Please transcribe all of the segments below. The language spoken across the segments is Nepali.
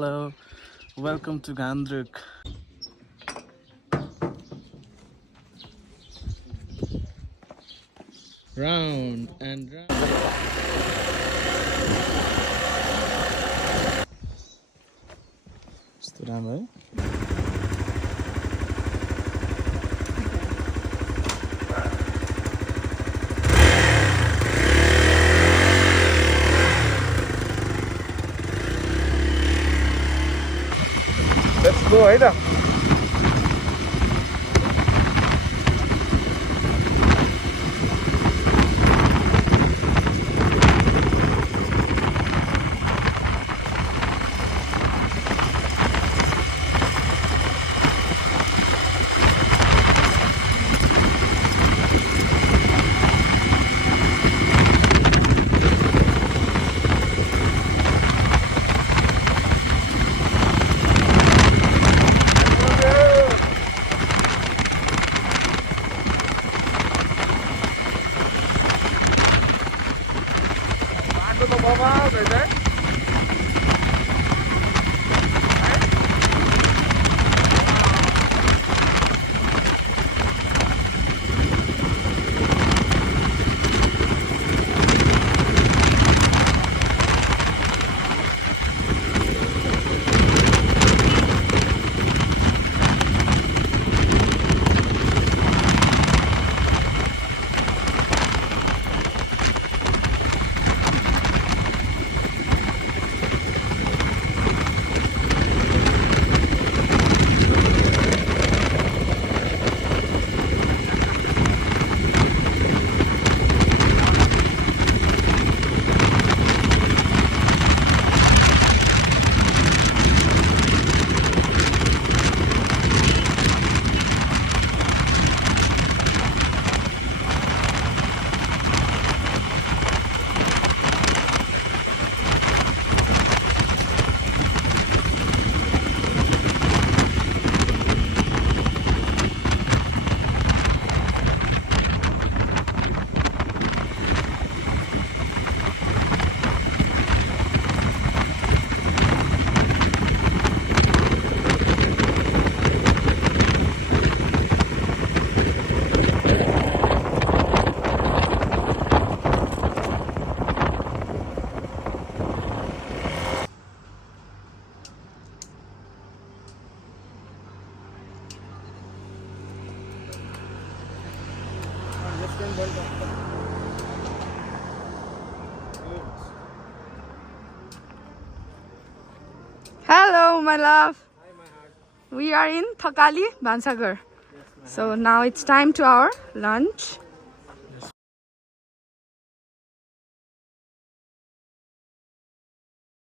Hello, welcome to Gandruk. Round and round. कस्तो राम्रो है लेट्स गो है त Hello, my love. Hi, my heart. We are in Thakali, Bansagar. Yes, so now it's time to our lunch.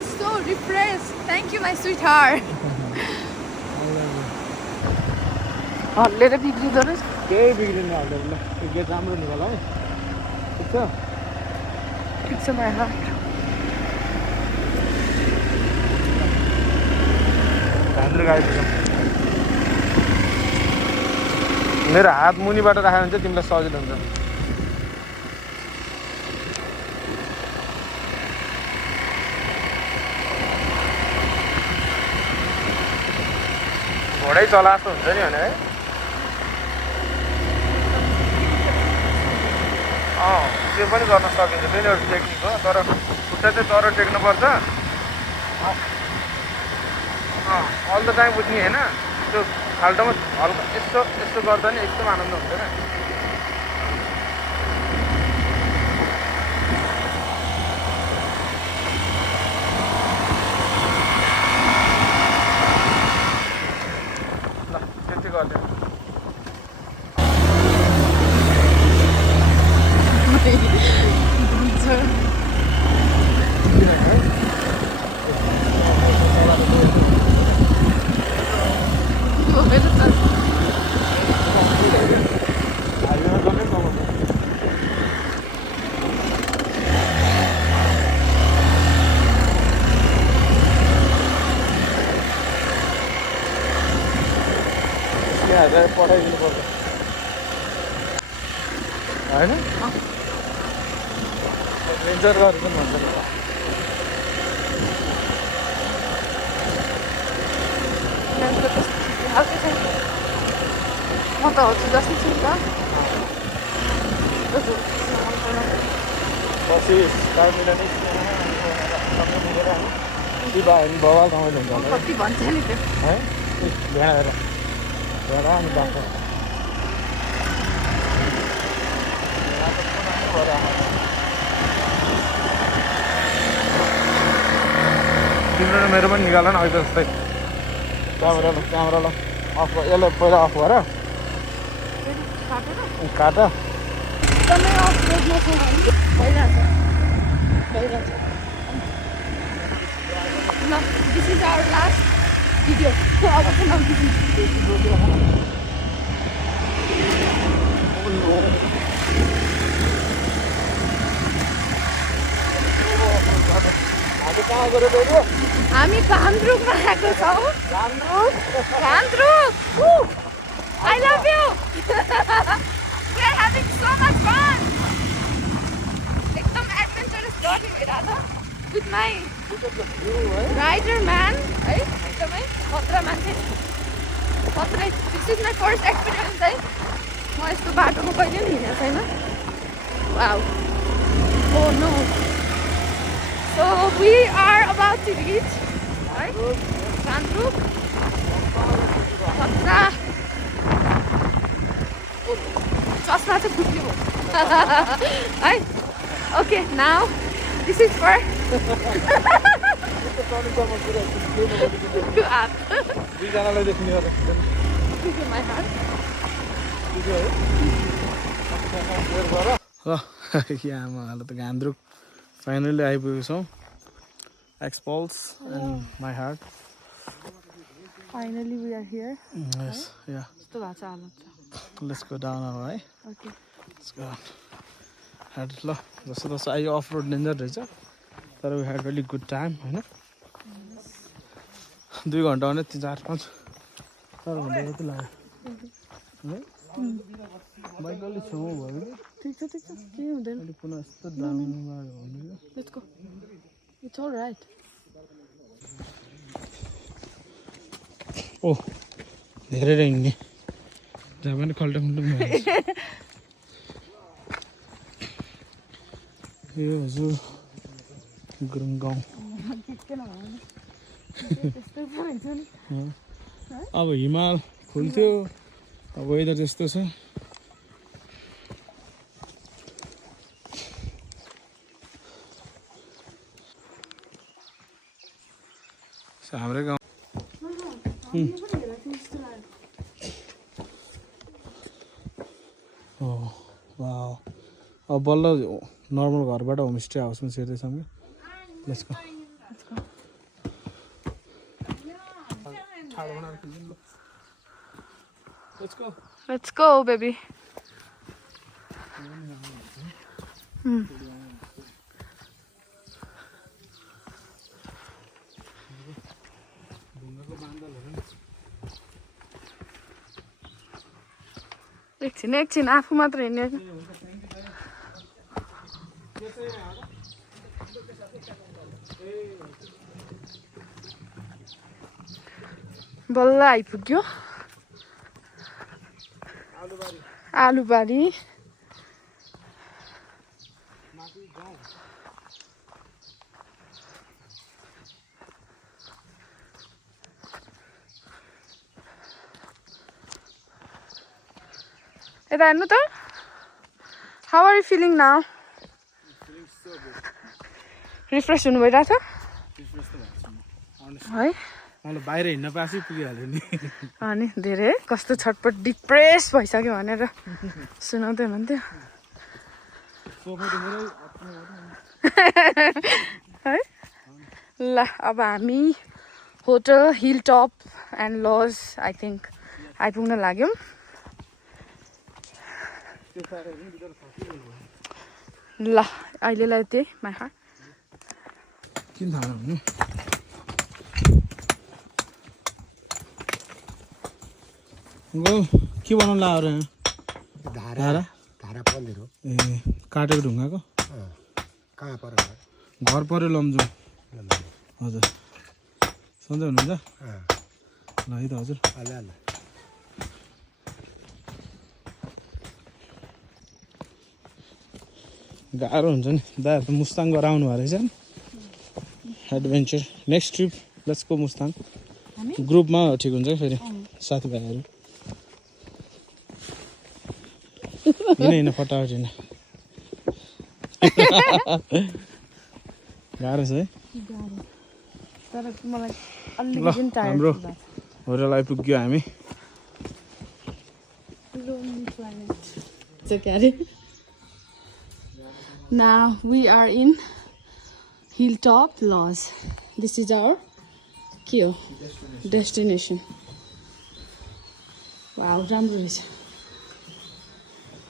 So refreshed. Thank you, my sweetheart. हल्लेर बिग्रिँदो रहेछ केही बिग्रिनु हल्लेर ल यो गेट राम्रो निकाल है ठिक छ ठिक छ my heart. हाम्रो गाडी मेरो हात मुनिबाट राख्यो भने चाहिँ तिमीलाई सजिलो हुन्छ घोडै चलाएको हुन्छ नि भने है त्यो पनि गर्न सकिन्छ त्यो एउटा टेक्निक हो तर खुट्टा चाहिँ तर टेक्नुपर्छ अल द टाइम बुझ्ने होइन त्यो खाल्टोमा हल्का यस्तो यस्तो गर्दा नि एकदम आनन्द हुन्छ क्या ल त्यति गरिदिनु पठाइदिनु पर्छ होइन एडभेन्चर गरेर भन्छ त हजुर जस्तै छु नि त पछि टाइम मिलेन शिवा होइन बवाल रमाइलो हुन्छ होला कति भन्छ नि त्यो है भेडा हेर भेडा अनि बाख्रा तिम्रो र मेरो पनि निकाल न अहिले जस्तै क्यामेरा ल अफ यसलाई पहिला अफ गर काट एकदमै अफ रोडमा छ भइरहेछ ल this is our last video अब हामी भान्द्रुकमा आएको छौँ Bhandruk I love you we are having so much fun एकदम एडभेन्चरस जर्नी भइरहेको छ with my rider man है एकदमै खतरा मान्छे खतरा this is my first experience है म यस्तो बाटोमा कहिले पनि हिँडेको छैन wow oh no so we are about to reach है भान्द्रुक खतरा चस्मा चाहिँ फुट्यो है okay now this is for दुईजनालाई देख्ने my heart यहाँ त भान्द्रुक फाइनली आइपुगेको छौँ XPulse and my heart finally we are here यस या यस्तो भएको छ हालत लेट्स गो डाउन अब है ओके लेट्स गो ह्याड ल जस्तो जस्तो आयो अफ रोड डेन्जर रहेछ तर we had really good time होइन 2 घन्टा भने 3-4-5 4 घन्टा जति लाग्यो है बाइक अलिक छेउमा भयो कि ठिक छ केही हुँदैन अहिले पुनः यस्तो डाउनमा हुनु let's go it's all right ओ धेरै हिँड्ने जहाँ पनि खल्टो ए हजुर गुरुङ गाउँ अब हिमाल खुल्थ्यो अब वेदर त्यस्तो छ हाम्रै गाउँ वाउ अब बल्ल नर्मल घरबाट होमस्टे हाउसमा छिर्दैछौँ कि let's go Let's go, baby. एकछिन आफू मात्र हिँड्ने बल्ल आइपुग्यो आलुबारी यता हेर्नु त how are you feeling now refresh हुनु भइरहेको छ है मलाई बाहिर हिँड्न पाएपछि पुगिहाल्यो नि अनि धेरै कस्तो छटपट डिप्रेस भइसक्यो भनेर सुनाउँदै हुनुहुन्थ्यो है ल अब हामी hotel hill top and lodge I think आइपुग्न लाग्यौँ ल अहिलेलाई त्यही माई हार्ट किन थाहा हुनु के बनाउनु लाग्यो धारा धारा पन्ध्र ए काटेको ढुङ्गाको कहाँ पर घर पऱ्यो लम्जू हजुर सन्चै हुनुहुन्छ ल है त हजुर गाह्रो हुन्छ नि दाइहरू त मुस्ताङ गएर आउनु भएको रहेछ नि adventure next trip let's go Mustang ग्रुपमा ठिक हुन्छ फेरि साथीभाइहरू हिँड फटाफट हिँड गाह्रो छ है तर मलाई ल हाम्रो होटल आइपुग्यो हामी Now we are in Hilltop Lodge. This is our destination. Wow, राम्रो रहेछ.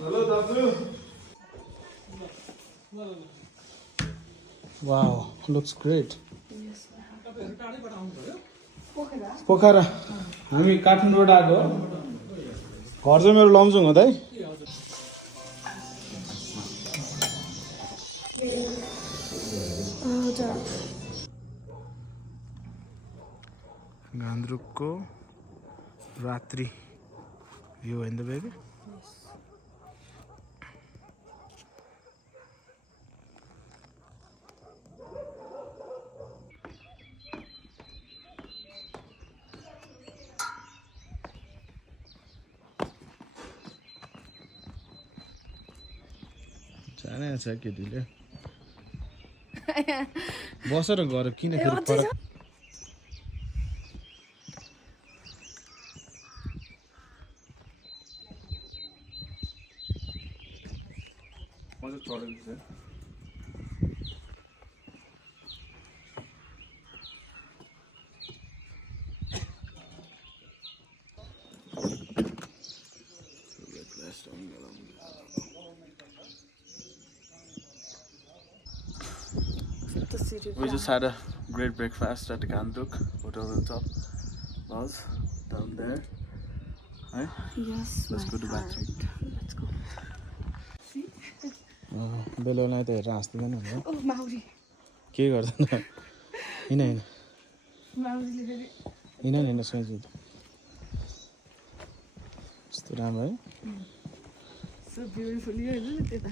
हेलो दाजु वाउ लुक्स ग्रेट पोखरा हामी काठमाडौँबाट आएको घर चाहिँ मेरो लमजुङ हो दाइ गान्द्रुकको रात्रि भ्यू होइन त बेबी जाने छ केटीले बसेर गएर किन फेरि फरक We just had a great breakfast at the Gandruk Hotel Hilltop Lodge down there. Right? Yes. Let's go to the bathroom. Let's go. बेलुलाई त हेरेर हाँस्दैन होला Oh, Maori. के गर्दैन हिँड हिँड Maori ले हिँड हिँड सोच्छु कस्तो राम्रो है So beautiful. यो हेर्नु न त्यता.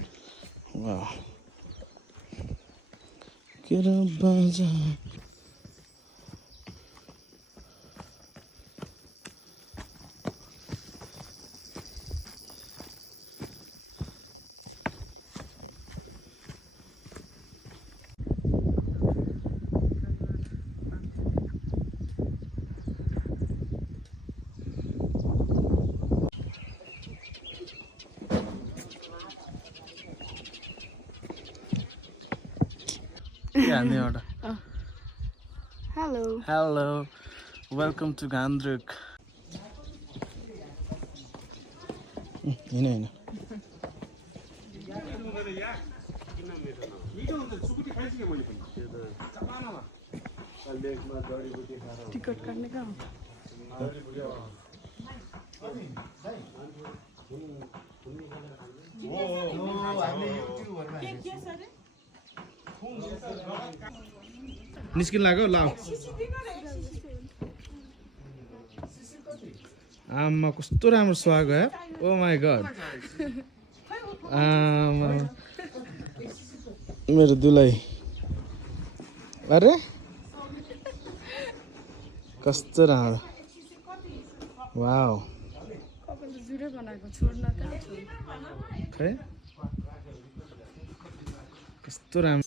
वाह के र बाजा Hello, welcome to Gandruk. हिँड टिकट काट्ने कहाँ निस्किन लाग्यो ल आमा कस्तो राम्रो स्वागत है ओ माई गड आमा मेरो दुलै अरे कस्तो राम्रो वाउ खै कस्तो राम्रो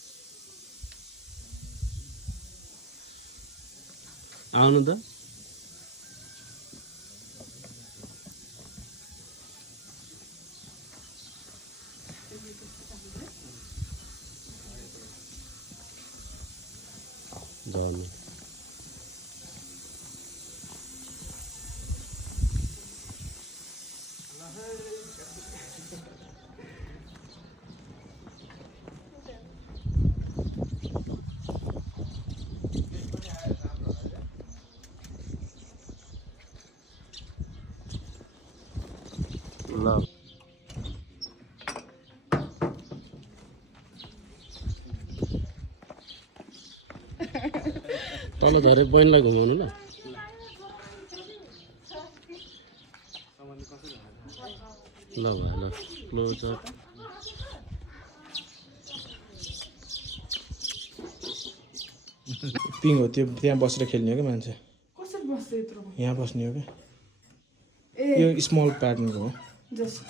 आउनु त जानु ल तल झरे बहिनीलाई घुमाउनु ल ल भाइ ल क्लोज अप पिङ हो त्यो त्यहाँ बसेर खेल्ने हो क्या मान्छे कसरी बस्छ यत्रो यहाँ बस्ने हो क्या ए यो स्मल प्याटर्नको हो just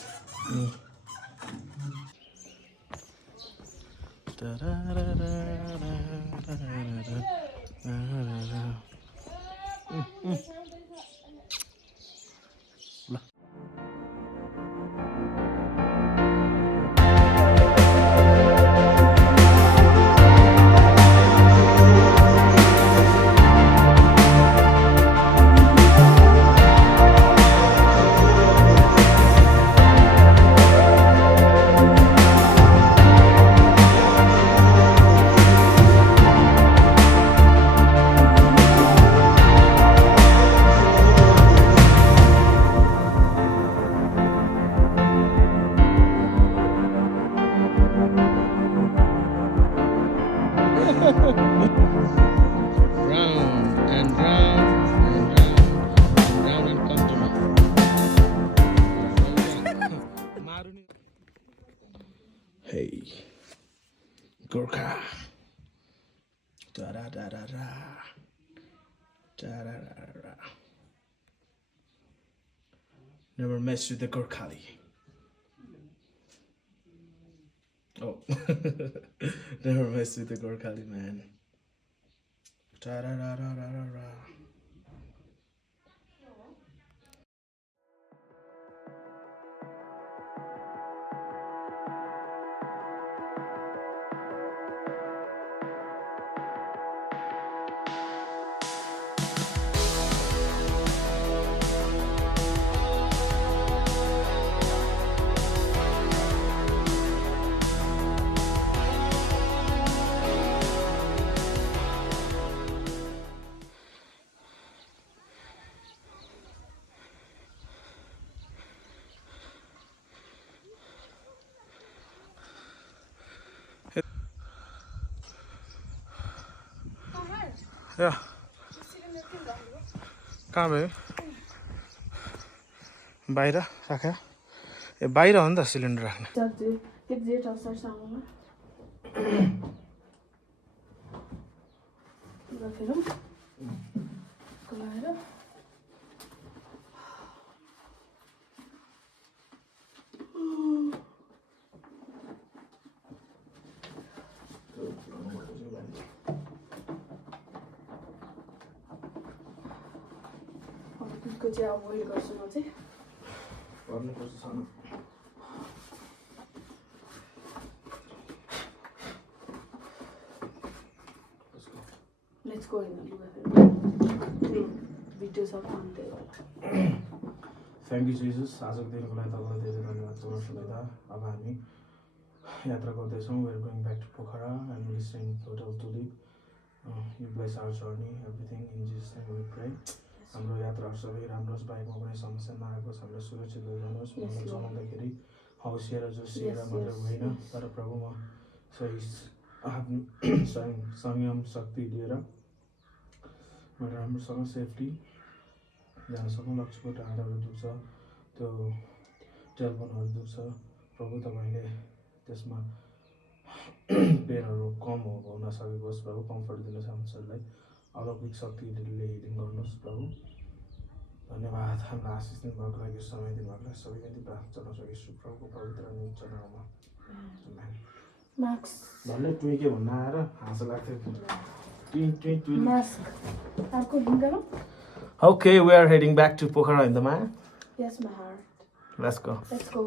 round and round and round and come to me. Hey, Gorkha. Da da da da da. Da da da da. Never mess with the Gorkhali. Oh, never mess with the Gorkhali, man. Da da da da da da da. Yeah. कहाँ भयो बाहिर राख्यो ए बाहिर हो नि त सिलिन्डर राख्ने जेठ असार साउनमा राखेर गलाएर दुधको चाहिँ अभोइड गर्छु म चाहिँ गर्नुपर्छ सानो लेट्स गो इन लुगा फेरि भिडियो सब अन्त्य होला थ्याङ्क यू जिजस आजको दिनको लागि तपाईँलाई धेरै धन्यवाद गर्छु अब हामी यात्रा गर्दैछौँ where going back to Pokhara and will stay in hotel Tulip you bless our journey everything in Jesus name we pray हाम्रो यात्राहरू सबै राम्रो होस् बाइकमा कुनै समस्या नआएको छ हामीलाई सुरक्षित लैजानुहोस् मलाई चलाउँदाखेरि हौसिएर जोसिएर मात्र होइन तर प्रभु म सही संयम शक्ति लिएर म राम्रोसँग सेफ्टी जान सक्नु लक्ष्यको टाढाहरू दुख्छ त्यो टेलिफोनहरू दुख्छ प्रभु तपाईँले त्यसमा पेनहरू कम हुन सकेको होस् प्रभु कम्फर्ट दिनुहोस् हाम्रो शरीरलाई अलौकिक शक्तिले हिलिङ गर्नुहोस् प्रभु धन्यवाद हामीलाई आशिष दिनुभएको लागि समय दिनुभएको लागि सबै यति प्रार्थना चलाउँछ यीशु प्रभुको पवित्र निम्ति नाममा मास्क भन्ने टुई के भन्न आएर हाँसो लाग्थ्यो मास्क अर्को ढुङ्गामा Okay, we are heading back to Pokhara in the Maya. Yes, my heart. Let's go. Let's go.